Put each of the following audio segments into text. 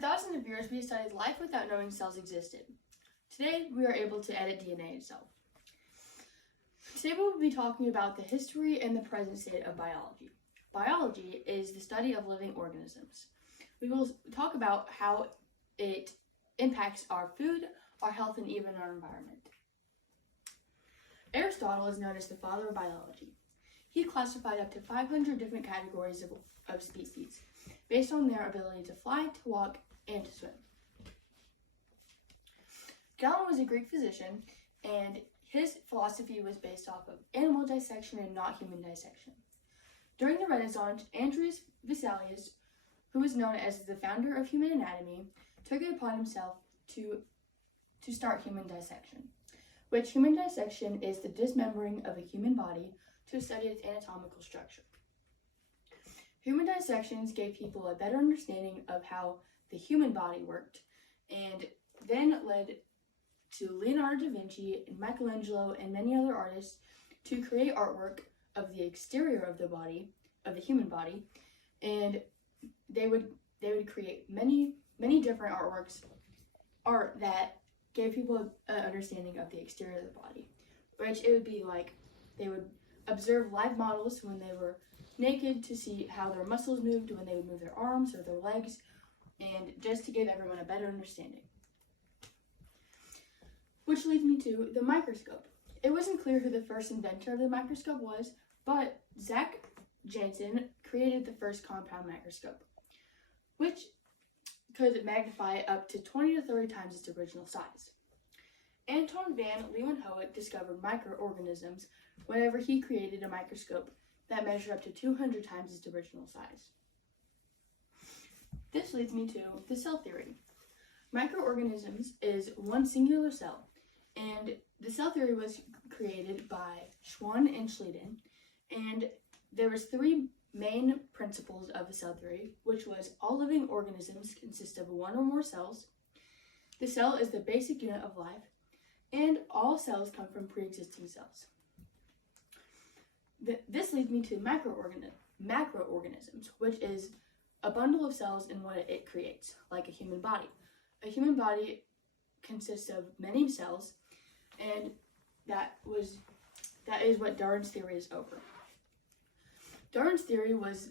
thousands of years, we studied life without knowing cells existed. Today, we are able to edit DNA itself. Today, we will be talking about the history and the present state of biology. Biology is the study of living organisms. We will talk about how it impacts our food, our health, and even our environment. Aristotle is known as the father of biology. He classified up to 500 different categories of species based on their ability to fly, to walk, and to swim. Galen was a Greek physician, and his philosophy was based off of animal dissection and not human dissection. During the Renaissance, Andreas Vesalius, who was known as the founder of human anatomy, took it upon himself to start human dissection, which human dissection is the dismembering of a human body to study its anatomical structure. Human dissections gave people a better understanding of how the human body worked, and then led to Leonardo da Vinci and Michelangelo and many other artists to create artwork of the exterior of the body, of the human body, and they would create many different art that gave people an understanding of the exterior of the body, which it would be like they would observe live models when they were naked to see how their muscles moved when they would move their arms or their legs, and just to give everyone a better understanding. Which leads me to the microscope. It wasn't clear who the first inventor of the microscope was, but Zach Janssen created the first compound microscope, which could magnify up to 20 to 30 times its original size. Anton van Leeuwenhoek discovered microorganisms whenever he created a microscope that measured up to 200 times its original size. This leads me to the cell theory. Microorganisms is one singular cell, and the cell theory was created by Schwann and Schleiden, and there was three main principles of the cell theory, which was all living organisms consist of one or more cells, the cell is the basic unit of life, and all cells come from pre-existing cells. This leads me to macroorganisms, which is a bundle of cells and what it creates, like a human body. A human body consists of many cells, and that is what Darwin's theory is over. Darwin's theory was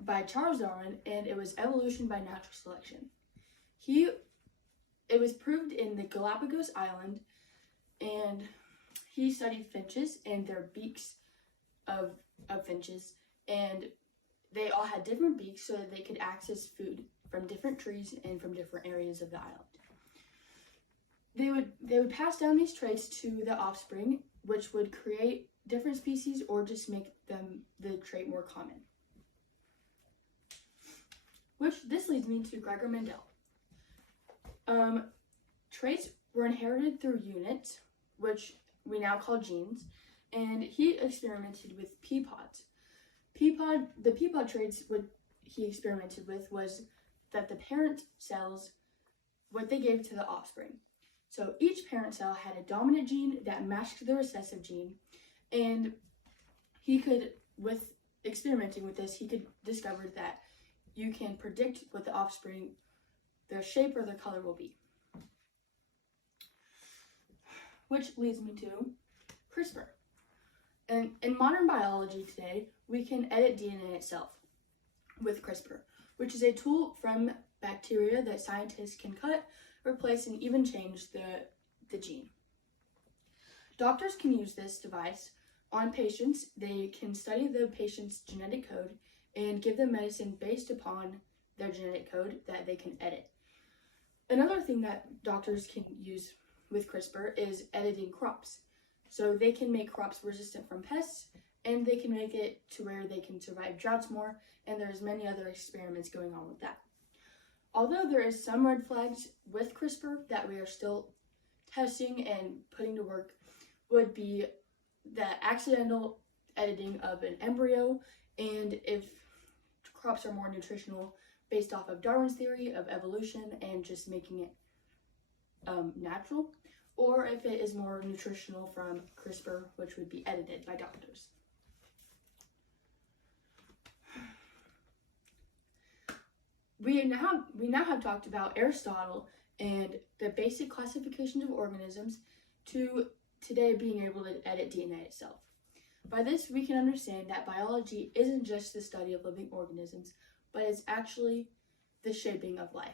by Charles Darwin, and it was evolution by natural selection. It was proved in the Galapagos Island, and he studied finches and their beaks of finches, and they all had different beaks so that they could access food from different trees and from different areas of the island. They would pass down these traits to the offspring, which would create different species or just make the trait more common. This leads me to Gregor Mendel. Traits were inherited through units, which we now call genes, and he experimented with pea pods. The pea pod traits he experimented with was that the parent cells, what they gave to the offspring. So each parent cell had a dominant gene that matched the recessive gene, and he could, with experimenting with this, he could discover that you can predict what the offspring, their shape or their color will be. Which leads me to CRISPR. And in modern biology today, we can edit DNA itself with CRISPR, which is a tool from bacteria that scientists can cut, replace, and even change the gene. Doctors can use this device on patients. They can study the patient's genetic code and give them medicine based upon their genetic code that they can edit. Another thing that doctors can use with CRISPR is editing crops. So they can make crops resistant from pests, and they can make it to where they can survive droughts more, and there's many other experiments going on with that. Although there is some red flags with CRISPR that we are still testing and putting to work, would be the accidental editing of an embryo, and if crops are more nutritional based off of Darwin's theory of evolution and just making it natural, or if it is more nutritional from CRISPR, which would be edited by doctors. we now have talked about Aristotle and the basic classifications of organisms to today being able to edit DNA itself. By this, we can understand that biology isn't just the study of living organisms, but it's actually the shaping of life.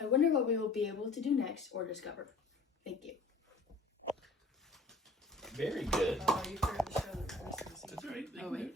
I wonder what we will be able to do next or discover. Thank you. Very good. Oh, you forgot to show the rest of the That's all right. Oh, wait.